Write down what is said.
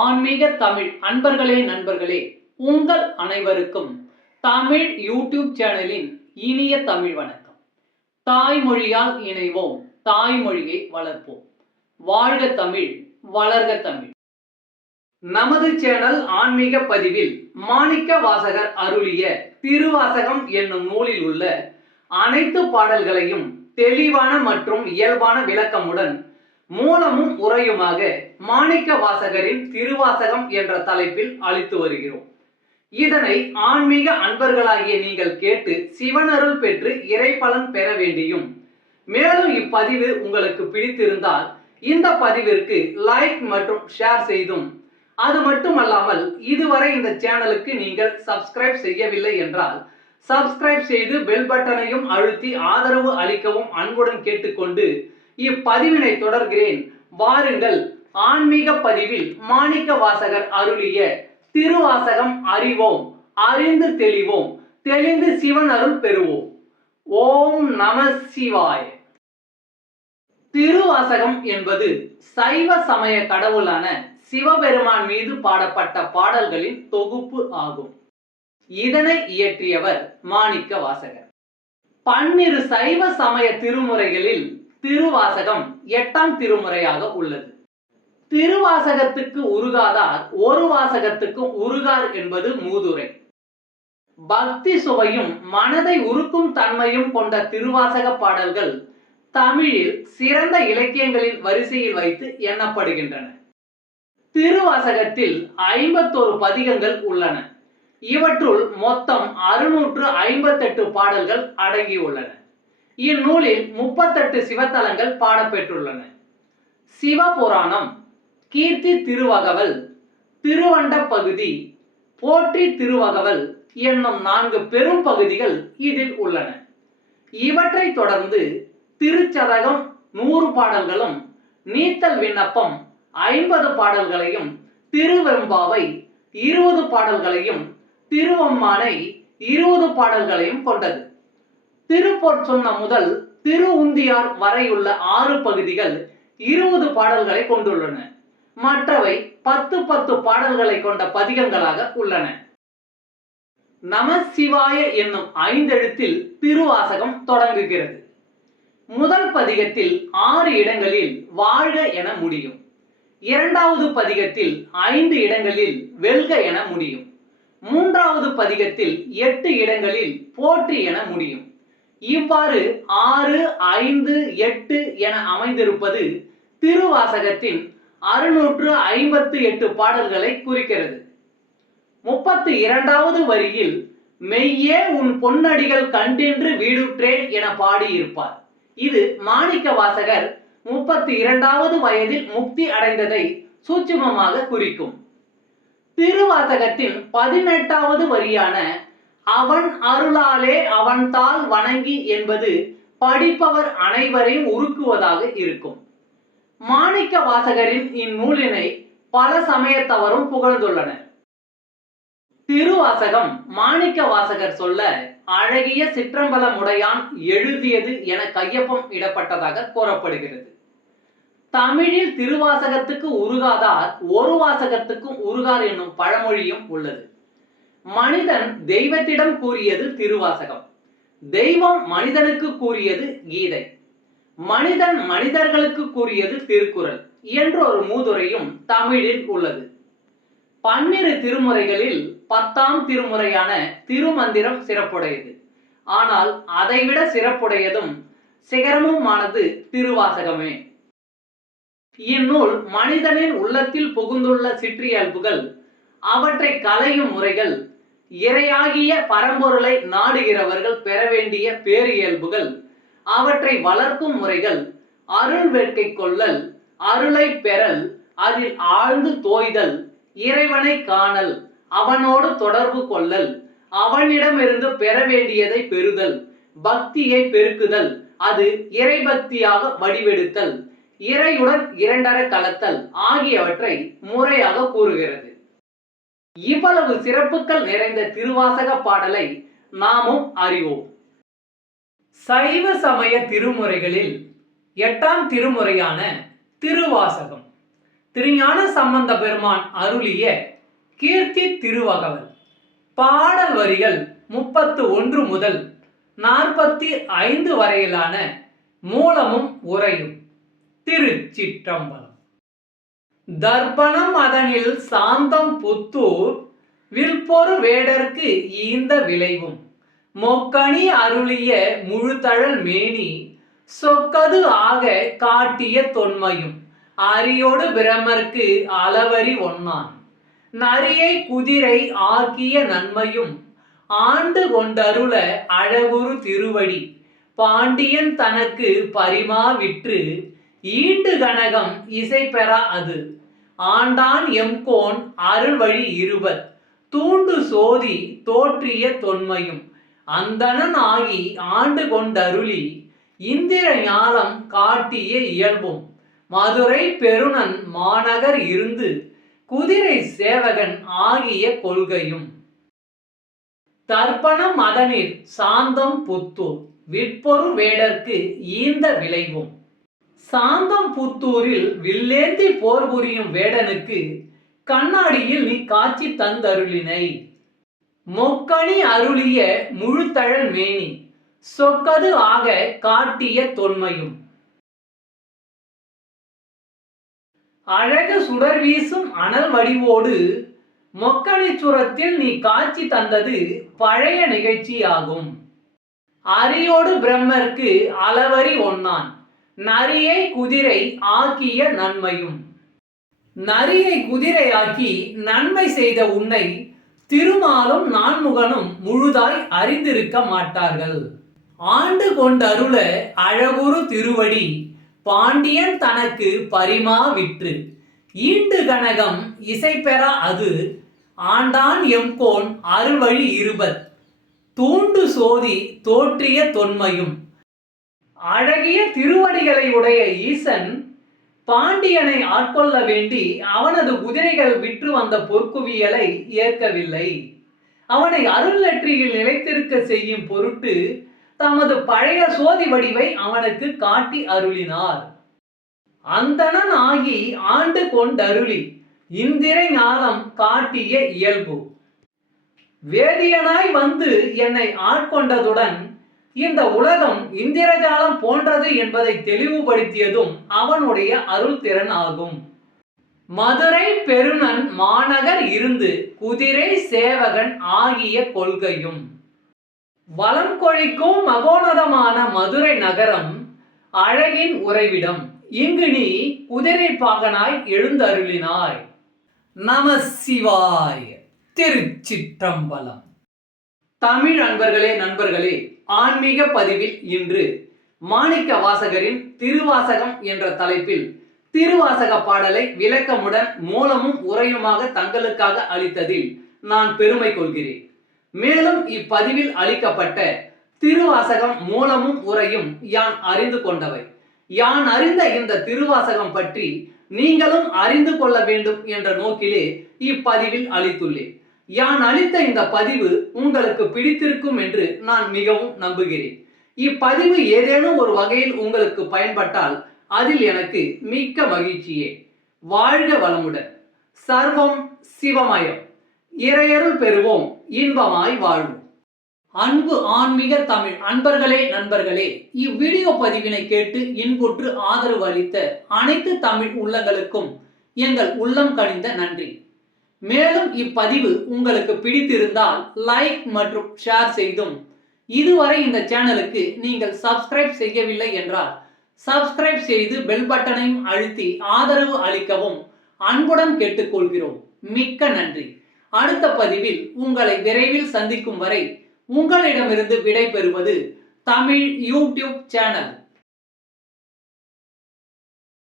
ஆன்மீக தமிழ் அன்பர்களே நண்பர்களே, உங்கள் அனைவருக்கும் தமிழ் யூடியூப் சேனலின் இனிய தமிழ் வணக்கம். தாய்மொழியால் இணைவோம், தாய்மொழியை வளர்ப்போம். வாழ்க தமிழ், வளர்க தமிழ். நமது சேனல் ஆன்மீக பதிவில் மாணிக்க வாசகர் அருளிய திருவாசகம் என்னும் நூலில் உள்ள அனைத்து பாடல்களையும் தெளிவான மற்றும் இயல்பான விளக்கமுடன் மூலமும் உரையுமாக மாணிக்க வாசகரின் திருவாசகம் என்ற தலைப்பில் அளித்து வருகிறோம். இதனை ஆன்மீக அன்பர்களாகிய நீங்கள் கேட்டு சிவனருள் பெற்று இறைபலன் பெற வேண்டியும், மேலும் இப்பதிவு உங்களுக்கு பிடித்திருந்தால் இந்த பதிவிற்கு லைக் மற்றும் ஷேர் செய்தும், அது மட்டுமல்லாமல் இதுவரை இந்த சேனலுக்கு நீங்கள் சப்ஸ்கிரைப் செய்யவில்லை என்றால் சப்ஸ்கிரைப் செய்து பெல் பட்டனையும் அழுத்தி ஆதரவு அளிக்கவும் அன்புடன் கேட்டுக்கொண்டு இப்பதிவினை தொடர்கிறேன். வாருங்கள், ஆன்மீக பதிவில் மாணிக்க வாசகர் அருளிய திருவாசகம் அறிவோம், அறிந்து தெளிவோம், தெளிந்து சிவன் அருள் பெறுவோம். ஓம் நம சிவாய. திருவாசகம் என்பது சைவ சமய கடவுளான சிவபெருமான் மீது பாடப்பட்ட பாடல்களின் தொகுப்பு ஆகும். இதனை இயற்றியவர் மாணிக்க வாசகர். பன்னிரு சைவ சமய திருமுறைகளில் திருவாசகம் 8ஆம் திருமுறையாக உள்ளது. திருவாசகத்துக்கு உருகாதார் ஒரு வாசகத்துக்கும் உருகார் என்பது மூதுரை. பக்தி சுவையும் மனதை உருக்கும் தன்மையும் கொண்ட திருவாசக பாடல்கள் தமிழில் சிறந்த இலக்கியங்களின் வரிசையில் வைத்து எண்ணப்படுகின்றன. திருவாசகத்தில் 51 பதிகங்கள் உள்ளன. இவற்றுள் மொத்தம் 658 பாடல்கள் அடங்கியுள்ளன. இந்நூலில் 38 சிவத்தலங்கள் பாடப்பெற்றுள்ளன. சிவபுராணம், கீர்த்தி திருவகவல், திருவண்ட பகுதி, போற்றி திருவகவல் என்னும் 4 பெரும் பகுதிகள் இதில் உள்ளன. இவற்றை தொடர்ந்து திருச்சதகம் 100 பாடல்களும், நீத்தல் விண்ணப்பம் 50 பாடல்களையும், திருவெம்பாவை 20 பாடல்களையும், திருவம்மானை 20 பாடல்களையும் கொண்டது. திருப்பொற்சொன்ன முதல் திரு உந்தியார் வரையுள்ள 6 பகுதிகள் 20 பாடல்களை கொண்டுள்ளன. மற்றவை 10 பாடல்களை கொண்ட பதிகங்களாக உள்ளன. நம சிவாய என்னும் 5 எழுத்தில் திருவாசகம் தொடங்குகிறது. முதல் பதிகத்தில் 6 இடங்களில் வாழ்க என முடியும். 2வது பதிகத்தில் 5 இடங்களில் வெல்க என முடியும். 3வது பதிகத்தில் 8 இடங்களில் போற்றி என முடியும். இவ்வாறு 6, 5, 8 என அமைந்திருப்பது திருவாசகத்தின் 658 பாடல்களை குறிக்கிறது. 32வது வரியில் மெய்யே உன் பொன்னடிகள் கண்டின்று வீடுற்றேன் என பாடியிருப்பார். இது மாணிக்க வாசகர் 32வது வயதில் முக்தி அடைந்ததை சூட்சுமமாக குறிக்கும். திருவாசகத்தின் 18வது வரியான அவன் அருளாலே அவன்தாள் வணங்கி என்பது படிப்பவர் அனைவரையும் உருக்குவதாக இருக்கும். மாணிக்க வாசகரின் இந்நூலினை பல சமயத்தவரும் புகழ்ந்துள்ளனர். திருவாசகம் மாணிக்க வாசகர் சொல்ல அழகிய சிற்றம்பலமுடையான் எழுதியது என கையொப்பம் இடப்பட்டதாக கூறப்படுகிறது. தமிழில் திருவாசகத்துக்கு உருகாதார் ஒரு வாசகத்துக்கும் உருகார் என்னும் பழமொழியும் உள்ளது. மனிதன் தெய்வத்திடம் கூறியது திருவாசகம், தெய்வம் மனிதனுக்கு கூறியது கீதை, மனிதன் மனிதர்களுக்கு கூறியது திருக்குறள் என்ற ஒரு மூதுரையும் தமிழில் உள்ளது. 12 திருமுறைகளில் 10ஆம் திருமுறையான திருமந்திரம் சிறப்புடையது. ஆனால் அதைவிட சிறப்புடையதும் சிகரமுமானது திருவாசகமே. இந்நூல் மனிதனின் உள்ளத்தில் புகுந்துள்ள சிற்றியல்புகள், அவற்றை களையும் முறைகள், இறையாகிய பரம்பொருளை நாடுகிறவர்கள் பெற வேண்டிய பேரியல்புகள், அவற்றை வளர்க்கும் முறைகள், அருள் வேட்கை கொள்ளல், அருளை பெறல், அதில் ஆழ்ந்து தோய்தல், இறைவனை காணல், அவனோடு தொடர்பு கொள்ளல், அவனிடமிருந்து பெற வேண்டியதை பெறுதல், பக்தியை பெருக்குதல், அது இறைபக்தியாக வடிவெடுத்தல், இறையுடன் இரண்டர கலத்தல் ஆகியவற்றை முறையாக கூறுகிறது. இவ்வளவு சிறப்புகள் நிறைந்த திருவாசக பாடலை நாமும் அறிவோம். சைவ சமய திருமுறைகளில் 8ஆம் திருமுறையான திருவாசகம் திருஞான சம்பந்த பெருமான் அருளிய கீர்த்தி திருவகவல். பாடல் வரிகள் 31 முதல் 45 வரையிலான மூலமும் உரையும். திருச்சிற்றம்பலம். தர்ப்பணம் அதனில் சாந்தம் புத்தூர் வில்பொரு வேடர்க்கு ஈந்த விளைவும் மொக்கணி அருளிய முழுதழல் மேனி சொக்கது ஆக காட்டிய தொன்மையும் அரியோடு பிரமர்க்கு அளவரி ஒன்னான் நரியை குதிரை ஆக்கிய நன்மையும் ஆண்டு கொண்டருள அழகுரு திருவடி பாண்டியன் தனக்கு பரிமா விற்று ஈண்டு கனகம் இசை பெற அது ஆண்டான் எம்கோன் அருள் வழி இருபத் தூண்டு சோதி தோற்றிய தொன்மையும் அந்தணன் ஆகி ஆண்டு கொண்டருளி இந்திர ஞாலம் காட்டிய இயல்பும் மதுரை பெருநன் மாநகர் இருந்து குதிரை சேவகன் ஆகிய கொள்கையும். தர்ப்பணம் அதனில் சாந்தம் புத்தூர் விற்பொரு வேடர்க்கு ஈந்த விளைவும். சாந்தம் புத்தூரில் வில்லேந்தி போர் புரியும் வேடனுக்கு கண்ணாடியில் நீ காட்சி தந்தருளினை. மொக்கணி அருளிய முழுதழல் மேனி சொக்கது ஆக காட்டிய தொன்மையும். அழகு சுடர் வீசும் அனல் வடிவோடு மொக்கணிச்சுரத்தில் நீ காட்சி தந்தது பழைய நிகழ்ச்சியாகும். அரியோடு பிரம்மர்க்கு அளவரி ஒன்னான் நரியை குதிரை ஆக்கிய நன்மையும். நரியை குதிரையாக்கி நன்மை செய்த உன்னை திருமாலும் நான்முகனும் முழுதாய் அறிந்திருக்க மாட்டார்கள். ஆண்டு கொண்டருள அழகுரு திருவடி பாண்டியன் தனக்கு பரிமா விற்று ஈண்டு கனகம் இசை பெற அது ஆண்டான் எம்கோன் அருள்வழி இருபத் தூண்டு சோதி தோற்றிய தொன்மையும். அழகிய திருவடிகளை உடைய ஈசன் பாண்டியனை ஆட்கொள்ள வேண்டி அவனது குதிரைகள் விற்று வந்த பொற்குவியலை ஏற்கவில்லை. அவனை அருள் நெற்றியில் நிலைத்திருக்க செய்யும் பொருட்டு தமது பழைய சோதி வடிவை அவனுக்கு காட்டி அருளினார். அந்தணன் ஆகி ஆண்டு கொண்டருளி இந்திரை ஞானம் காட்டிய இயல்பு. வேதியனாய் வந்து என்னை ஆட்கொண்டதுடன் இந்த உலகம் இந்திரஜாலம் போன்றது என்பதை தெளிவுபடுத்தியதும் அவனுடைய அருள் திறன் ஆகும். மதுரை பெருநன் மாநகர் இருந்து குதிரை சேவகன் ஆகிய கொள்கையும். வளம் கொழிக்கும் மகோனதமான மதுரை நகரம் அழகின் உறைவிடம். இங்கு நீ குதிரை பாகனாய் எழுந்தருளினாய். நம சிவாய. திருச்சிற்றம்பலம். தமிழ் அன்பர்களே, நண்பர்களே, ஆன்மீக பதிவில் இன்று மாணிக்க வாசகரின் திருவாசகம் என்ற தலைப்பில் திருவாசக பாடலை விளக்கமுடன் மூலமும் உரையுமாக தங்களுக்காக அளித்ததில் நான் பெருமை கொள்கிறேன். மேலும் இப்பதிவில் அளிக்கப்பட்ட திருவாசகம் மூலமும் உரையும் யான் அறிந்து கொண்டவை. யான் அறிந்த இந்த திருவாசகம் பற்றி நீங்களும் அறிந்து கொள்ள வேண்டும் என்ற நோக்கிலே இப்பதிவில் அளித்துள்ளேன். யான் அளித்த இந்த பதிவு உங்களுக்கு பிடித்திருக்கும் என்று நான் மிகவும் நம்புகிறேன். இப்பதிவு ஏதேனும் ஒரு வகையில் உங்களுக்கு பயன்பட்டால் அதில் எனக்கு மிக்க மகிழ்ச்சியே. வாழ்க வளமுடன். சர்வம் சிவமயம். இறையருள் பெறுவோம், இன்பமாய் வாழ்வோம். அன்பு ஆன்மீக தமிழ் அன்பர்களே, நண்பர்களே, இவ்வீடியோ பதிவினை கேட்டு இன்புற்று ஆதரவு அளித்த அனைத்து தமிழ் உள்ளங்களுக்கும் எங்கள் உள்ளம் கனிந்த நன்றி. மேலும் இப்பதிவு உங்களுக்கு பிடித்திருந்தால் லைக் மற்றும் ஷேர் செய்தும், இதுவரை இந்த சேனலுக்கு நீங்கள் சப்ஸ்கிரைப் செய்யவில்லை என்றால் சப்ஸ்கிரைப் செய்து பெல் பட்டனையும் அழுத்தி ஆதரவு அளிக்கவும் அன்புடன் கேட்டுக்கொள்கிறோம். மிக்க நன்றி. அடுத்த பதிவில் உங்களை விரைவில் சந்திக்கும் வரை உங்களிடமிருந்து விடை பெறுவது தமிழ் யூடியூப் சேனல்.